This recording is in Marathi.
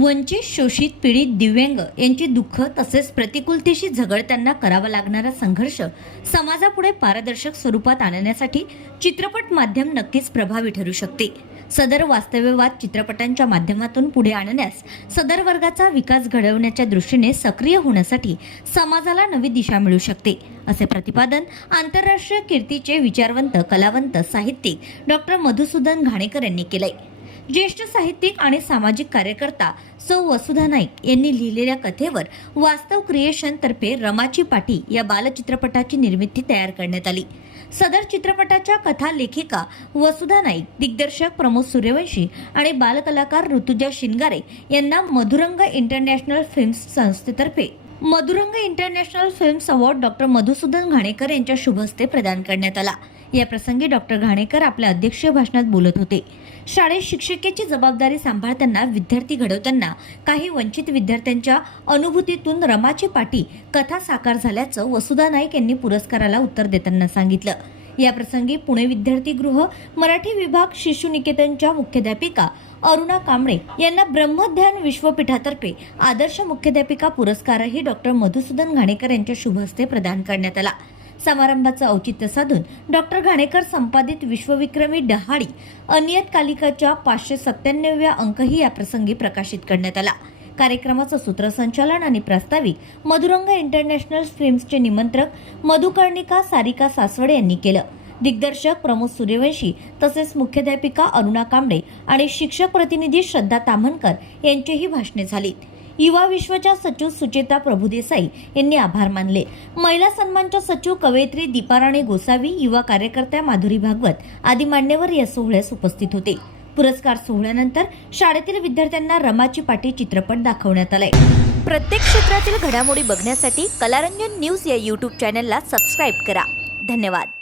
वंचित शोषित पीडित दिव्यांग यांची दुःख तसेच प्रतिकूलतेशी झगडताना करावा लागणारा संघर्ष समाजापुढे पारदर्शक स्वरूपात आणण्यासाठी चित्रपट माध्यम नक्कीच प्रभावी ठरू शकते. सदर वास्तव्यवाद चित्रपटांच्या माध्यमातून पुढे आणण्यास सदर वर्गाचा विकास घडवण्याच्या दृष्टीने सक्रिय होण्यासाठी समाजाला नवी दिशा मिळू शकते असे प्रतिपादन आंतरराष्ट्रीय कीर्तीचे विचारवंत कलावंत साहित्यिक डॉक्टर मधुसूदन घाणेकर यांनी केलंय. ज्येष्ठ साहित्यिक आणि सामाजिक कार्यकर्ता सौ वसुधा नाईक यांनी लिहिलेल्या कथेवर वास्तव क्रिएशन तर्फे रमाची पाटी या बालचित्रपटाची निर्मिती तयार करण्यात आली. सदर चित्रपटाच्या कथा लेखिका वसुधा नाईक दिग्दर्शक प्रमोद सूर्यवंशी आणि बालकलाकार ऋतुजा शिनगारे यांना मधुरंग इंटरनॅशनल फिल्म्स संस्थेतर्फे Madhurang international films award doctor Madhusudan Ghanekar यांच्या शुभहस्ते प्रदान करण्यात आला. या प्रसंगी डॉक्टर घाणेकर आपल्या अध्यक्षीय भाषणात बोलत होते. शाळेत शिक्षिकेची जबाबदारी सांभाळताना विद्यार्थी घडवताना काही वंचित विद्यार्थ्यांच्या अनुभूतीतून रमाची पाटी कथा साकार झाल्याचं वसुधा नाईक यांनी पुरस्काराला उत्तर देताना सांगितलं. या प्रसंगी पुणे विद्यार्थी गृह मराठी विभाग शिशु निकेतनच्या मुख्याध्यापिका अरुणा कांबळे यांना ब्रह्मध्यान विश्वपीठातर्फे आदर्श मुख्याध्यापिका पुरस्कारही डॉक्टर मधुसूदन घाणेकर यांच्या शुभहस्ते प्रदान करण्यात आला. समारंभाचं औचित्य साधून डॉक्टर घाणेकर संपादित विश्वविक्रमी डहाळी अनियतकालिकाच्या पाचशे सत्त्याण्णव्या अंकही या प्रसंगी प्रकाशित करण्यात आला. कार्यक्रमाचं सूत्रसंचालन आणि प्रास्ताविक मधुरंग इंटरनॅशनल फिल्म्सचे निमंत्रक मधुकर्णिका सारिका सासवडे यांनी केलं. दिग्दर्शक प्रमोद सूर्यवंशी तसेच मुख्याध्यापिका अरुणा कांबळे आणि शिक्षक प्रतिनिधी श्रद्धा ताम्हणकर यांचीही भाषणे झाली युवा विश्वच्या सचिव सुचेता प्रभुदेसाई यांनी आभार मानले. महिला सन्मानच्या सचिव कवयित्री दीपाराणी गोसावी युवा कार्यकर्त्या माधुरी भागवत आदी मान्यवर या सोहळ्यास उपस्थित होते. पुरस्कार सोहळ्यानंतर शाळेतील विद्यार्थ्यांना रमाची पाटी चित्रपट दाखवण्यात आलाय प्रत्येक क्षेत्रातील घडामोडी बघण्यासाठी कलारंजन न्यूज या यूट्यूब चॅनलला सबस्क्राईब करा. धन्यवाद.